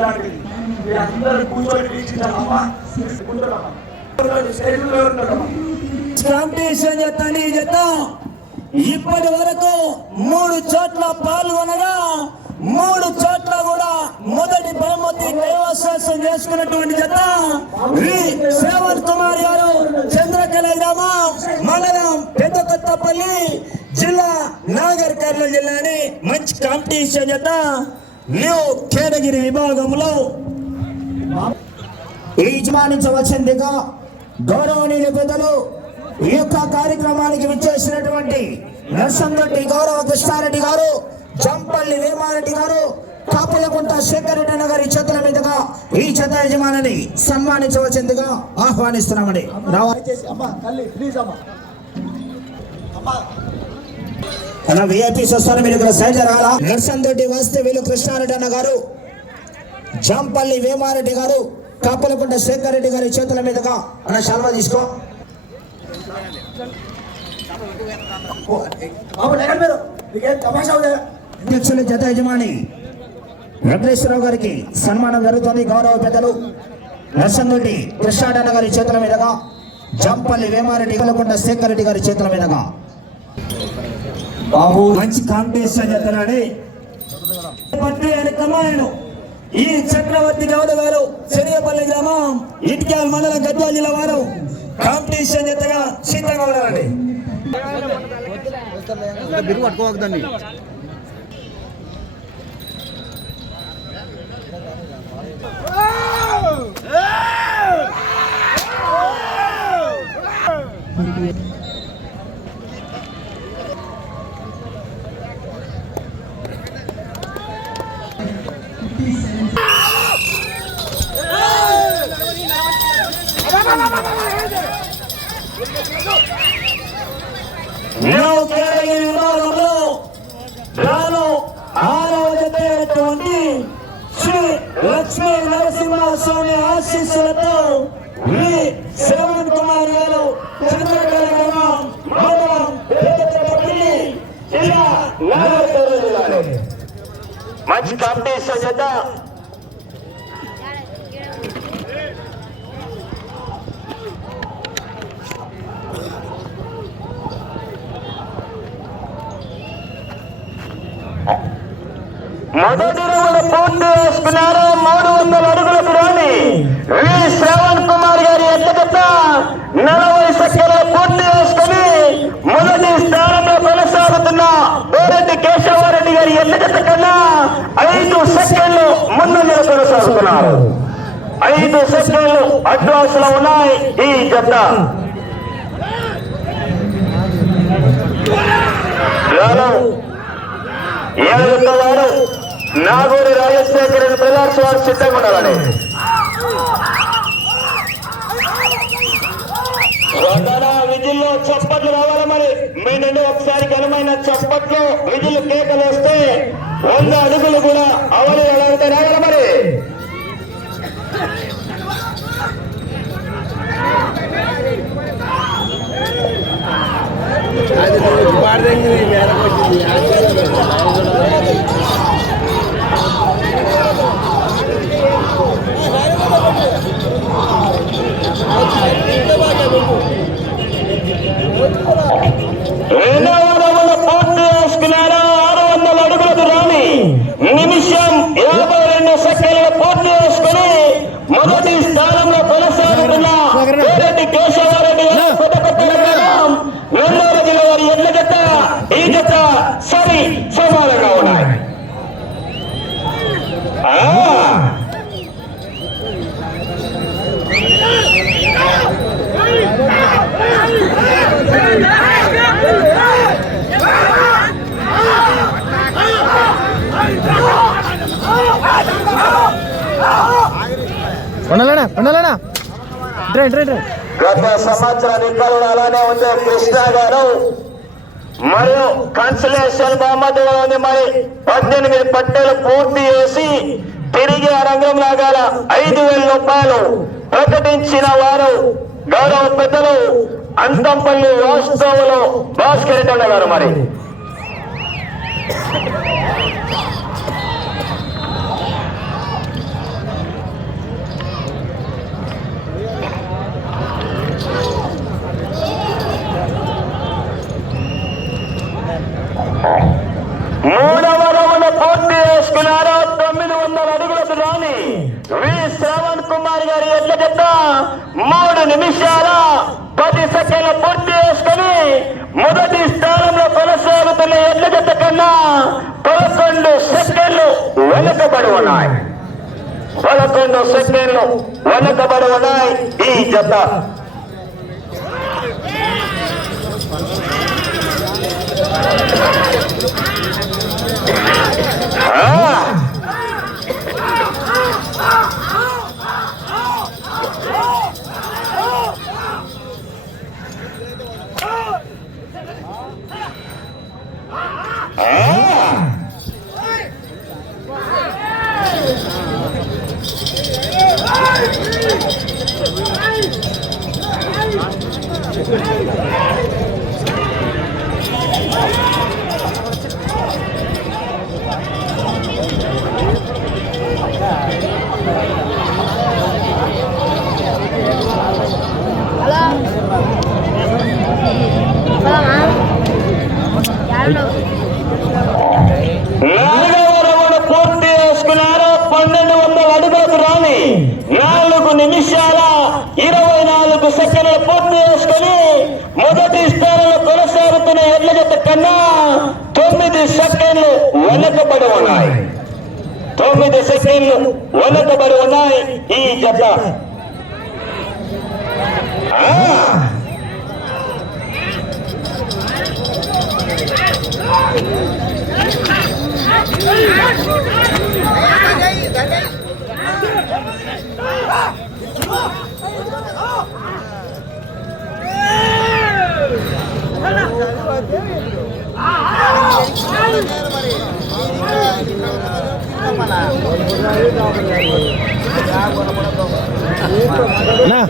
లాంటిది మీరు అందరూ కూర్చొని వీక్షించాలమ్మా ఇప్పటి వరకు మూడు చోట్ల పాల్గొనగా మూడు చోట్ల కూడా మొదటి బహుమతి కైవసం చేసుకున్నటువంటి జత. వి. శ్రావణ్ కుమార్ గారు చంద్రకళ గ్రామం మండలం పెద్ద కొత్తపల్లి జిల్లా నాగర్ కర్నూలు జిల్లాని మంచి కాంపిటీషన్ చేద్దాం న్యూ కేటగిరి విభాగంలో యజమానించవచ్చిందిగా గౌరవనీయ పెద్దలు ఈ యొక్క కార్యక్రమానికి విచ్చేసినటువంటి నర్సంగట్టి గౌరవ కృష్ణారెడ్డి గారు జంపల్లి వేమారెడ్డి గారు కాపులకుంట శేఖరెడ్డి గారి చేతుల మీదుగా ఈ చెత్త యజమానిని సన్మానించవచ్చిందిగా ఆహ్వానిస్తున్నామండి. రావాలి అమ్మా తల్లి ప్లీజ్ అమ్మా. అమ్మా మన విఐపీస్ వస్తారు మీరు ఇక్కడ సైడ్ జరగాల రెడ్డి వస్తే వీళ్ళు కృష్ణారెడ్డి అన్న గారు. జాంపల్లి వేమారెడ్డి గారు. కాపలకుంట శేఖర్ రెడ్డి గారి చేతుల మీదుగా అన్న శాల్వా తీసుకో. బాబు అధ్యక్షుల జత యజమాని వెంకటేశ్వరరావు గారికి సన్మానం జరుగుతుంది. గౌరవ పెద్దలు నర్సందొడ్డి కృష్ణారెడ్డి గారి చేతుల మీదుగా జంపల్లి వేమారెడ్డి కాపలకుంట శేఖర్ రెడ్డి గారి చేతుల మీదుగా. బాబు మంచి కాంపిటీషన్ చెప్తున్నాడు పట్టు కమాయను ఈ చక్రవర్తి గౌడ గారు చెరియపల్లి గ్రామం ఇటుక్యాల మండలం గద్వాల జిల్లా వారు కాంపిటీషన్ జతగా సిద్ధంగా పట్టుకోవద్దండి కేటగిరీ విభాగంలో రాను ఆరవ జత శ్రీ లక్ష్మీ నరసింహస్వామి ఆశీస్సులతో వి శ్రవణ్ కుమార్ గారు చంద్రకళ గ్రామం మండలం పెద్దపల్లి జిల్లా మంచి కాంపిటీషన్ చేద్దాం మొదటి రౌండ్ పూర్తి చేసుకున్నారు మూడు వందల అడుగులకు రాని వి శ్రవణ్ కుమార్ గారి ఎత్తగత నలభై సెకండ్లు పూర్తి చేసుకుని మొదటి స్థానంలో కొనసాగుతున్న బోరెడ్డి కేశవారెడ్డి గారి ఎత్తగత కన్నా ఐదు సెకండ్లు ముందంజలు కొనసాగుతున్నారు. ఐదు సెకండ్లు అడ్వాన్స్లో ఉన్నాయి ఈ జత యాదవ్ వారు నాగూరి రాజశేఖరన్ ప్రజాస్వామి సిద్ధంగా ఉండాలని. విధుల్లో చప్పట్లు రావాలి మరి. మీ నుండి ఒకసారి ఘనమైన చప్పట్లు విధులు కేకలు వస్తే వంద అడుగులు కూడా అవలి రావాలి మరి రెండవ రౌండ్ పూర్తి చేసుకున్నారు ఆరు వందల అడుగులకు రాని నిమిషం యాభై రెండు సెకండ్లు పూర్తి చేసుకుని మొదటి స్థానంలో కొనసాగుతున్న పేరెడ్డి కేశవారెడ్డి గారు కొత్తపల్లి గ్రామం నంద్యాల జిల్లా వారి ఎడ్ల జత ఈ జత సరి సమానంగా ఉన్నాయి ఆ పండాలనా పండాలనా డ్రై డ్రై డ్రై గత సంవత్సరం ఇక్కడ అలానే ఉంది కృష్ణ గారు మరియు కన్సలేషన్ బహుమతి ఉంది మరి. పద్దెనిమిది పట్టెలు పూర్తి చేసి తిరిగి ఆ రంగంలో లాగాల ఐదు వేల రూపాయలు ప్రకటించిన వారు గౌరవ పెద్దలు అంతంపల్లి వాస్తవులు భాస్కర్ రెడ్డి గారు మరి దూరాన్ని వి శ్రవణ్ కుమార్ గారి ఎడ్ల జత మూడు నిమిషాల పది సెకండ్ల పూర్తి చేసుకుని మొదటి స్థానంలో కొనసాగుతున్న ఎడ్ల జత కన్నా పదకొండు సెకండ్లు వెనుకబడి ఉన్నాయి పదకొండు సెకండ్లు వెనుకబడి ఉన్నాయి ఈ జత పూర్తి చేసుకున్నారు పన్నెండు వందల అడుగులకు రాని నాలుగు నిమిషాల ఇరవై నాలుగు సెకండ్లు పూర్తి చేసుకుని మొదటి స్థానంలో కొనసాగుతున్న ఎడ్ల జత కన్నా తొమ్మిది సెకండ్లు వెనకబడి ఉన్నాయి. తొమ్మిది సెకండ్లు వెనకబడి ఉన్నాయి ఈ జత. ఆ! నా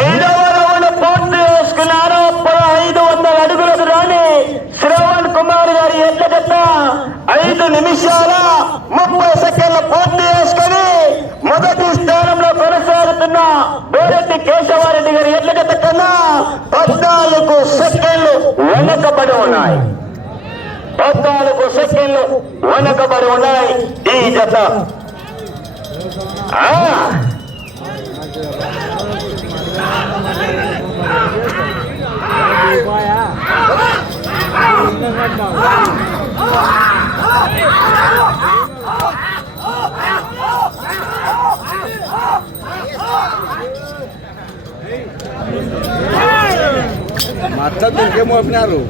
ఐదవ రౌండ్ పూర్తి చేసుకున్నారు ఐదు వందల అడుగులకు రాని శ్రవణ్ కుమార్ గారి ఎడ్ల జత ఐదు నిమిషాల ముప్పై సెకండ్లు పూర్తి చేసుకుని మొదటి స్థానంలో కొనసాగుతున్న బోరెడ్డి కేశవారెడ్డి గారి ఎడ్ల జత కన్నా పద్నాలుగు సెకండ్లు వెనకబడి ఉన్నాయి. పద్నాలుగు సెకండ్లు వెనకబడి ఉన్నాయి ఈ జత. ఆ! మా అత్త ఇంకేం మోపినారు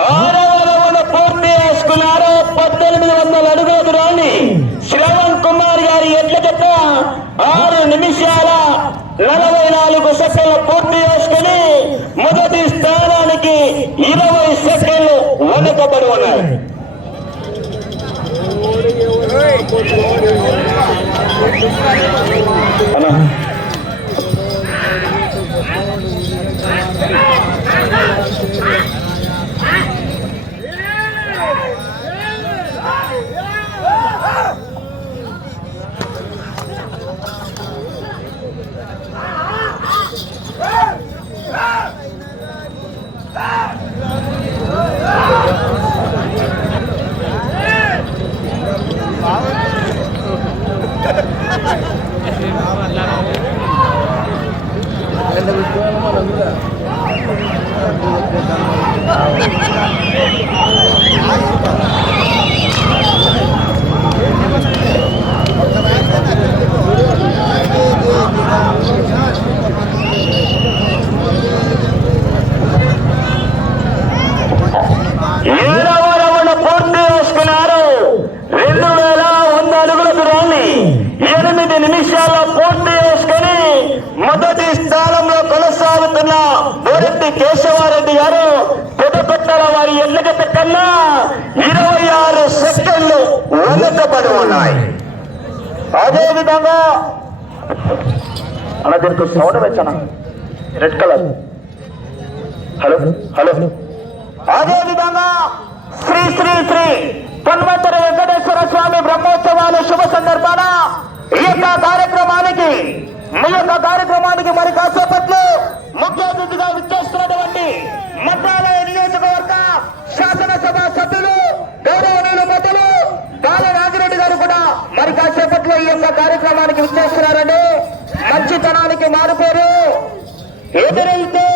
ఆరవ రౌండ్ పూర్తి చేసుకున్నారు పద్దెనిమిది వందల అడుగుల దూరాన్ని శ్రవణ్ కుమార్ గారి ఎడ్ల జత ఆరు నిమిషాల నలభై నాలుగు సెకండ్లు పూర్తి చేసుకుని మొదటి స్థానానికి ఇరవై సెకండ్లు వెనుకబడి ఉన్నాయి అన్నా. ఏడవ రౌండ్ పూర్తి చేసుకున్నారు రెండు వేల వంద అడుగుల దూరాన్ని ఎనిమిది నిమిషాల్లో పూర్తి చేసుకుని మొదటి స్థానం వేసుకున్న బోరెడ్డి కేశవారెడ్డి గారు పుటపెట్టాల వారి ఎన్నికత కన్నా ఇరవై ఆరు సెకండ్లు వెనుకబడి ఉన్నాయి అదే విధంగా అన్న దీనికి సౌండ్ వచ్చానా రెడ్ కలర్ హలో హలో అదే విధంగా శ్రీ శ్రీ శ్రీ పన్వంతర వెంకటేశ్వర స్వామి బ్రహ్మోత్సవాలు శుభ సందర్భాన ఈ యొక్క కార్యక్రమానికి మీ యొక్క కార్యక్రమం మరి కాసేపట్లో ముఖ్య అతిథిగా విచ్చేస్తున్నటువంటి మంత్రాలయ నియోజకవర్గ శాసనసభ సభ్యులు గౌరవనీయులు పెద్దలు బాల రాజిరెడ్డి గారు కూడా మరి కాసేపట్లో ఈ యొక్క కార్యక్రమానికి విచ్చేస్తున్నారండి మంచితనానికి మారుపేరు ఎదురైతే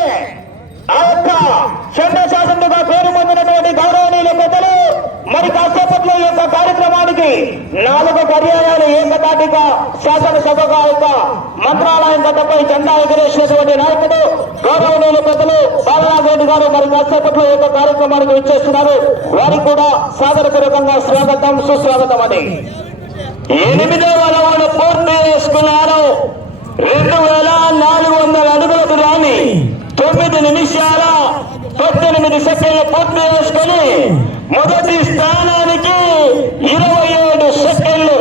ఆ యొక్క చండ శాసనుడుగా పేరు పొందినటువంటి గౌరవనీయుల పెద్దలు మరి కాసేపట్లో ఈ యొక్క కార్యక్రమానికి నాలుగు పర్యాయాలు ఏకతాటిగా శాసనసభగా యొక్క మంత్రాలయం జెండా ఎగరేసినటువంటి నాయకుడు గౌరవనీయులు పెద్దలు బాలరాజు రెడ్డి గారు మరి కాసేపట్లో యొక్క కార్యక్రమానికి విచ్చేస్తున్నారు. వారికి కూడా సాదరపూర్వకంగా స్వాగతం సుస్వాగతం అని ఎనిమిదవ రౌండ్ పూర్తి చేసుకున్నారు. రెండు వేల నాలుగు వందల అడుగులకు రాని తొమ్మిది నిమిషాల పద్దెనిమిది సెకండ్లు పూర్తి చేసుకొని మొదటి స్థానానికి ఇరవై ఏడు సెకండ్లు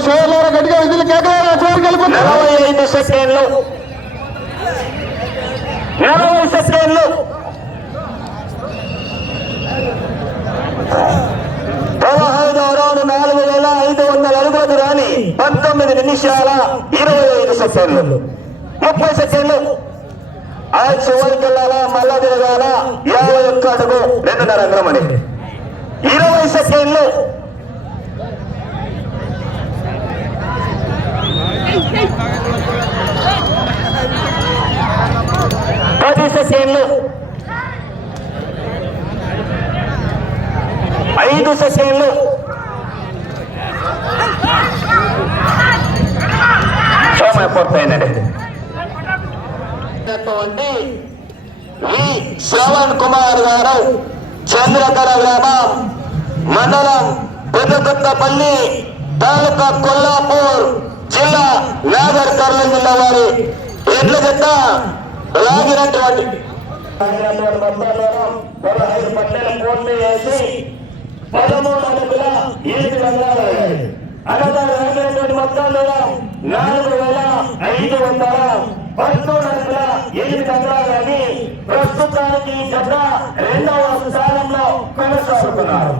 అయితే సోదరులారా గట్టిగా విధులు కేకలారా? చివరికి వెళ్ళిపోతుంది నలభై ఐదు సెకండ్లు. నలభై సెకండ్లు. పదహైదవ రౌండ్ నాలుగు వేల ఐదు వందల అడుగులకు రాని పంతొమ్మిది నిమిషాల ఇరవై ఐదు సెకండ్లు. ముప్పై సెకండ్లు. ఆ చివరికి వెళ్ళాలా? మళ్ళా తిరగాల? యాభై ఒక్క అడుగు. రెండున్నర అంగమని ఇరవై సెకండ్లు. పది ఐదు సెకండ్లు సమయం వి శ్రవణ్ కుమార్ గారు చంద్రకర గ్రామం మండలం పెద్దకొత్తపల్లి తాలూకా కొల్లాపూర్ జిల్లా నాగర్ కర్నూలు జిల్లా వారి. ఎడ్ల జత లాగినటువంటి పదహైదు పట్టెల పూర్తి చేసి పదమూడు అడుగుల ఏడు రంగాలు అనగా లాగినటువంటి మొత్తం దూరం నాలుగు వేల ఐదు వందల పదమూడు అడుగుల ఎనిమిది రంగాలని ప్రస్తుతానికి ఈ జత రెండవ స్థానంలో కొనసాగుతున్నారు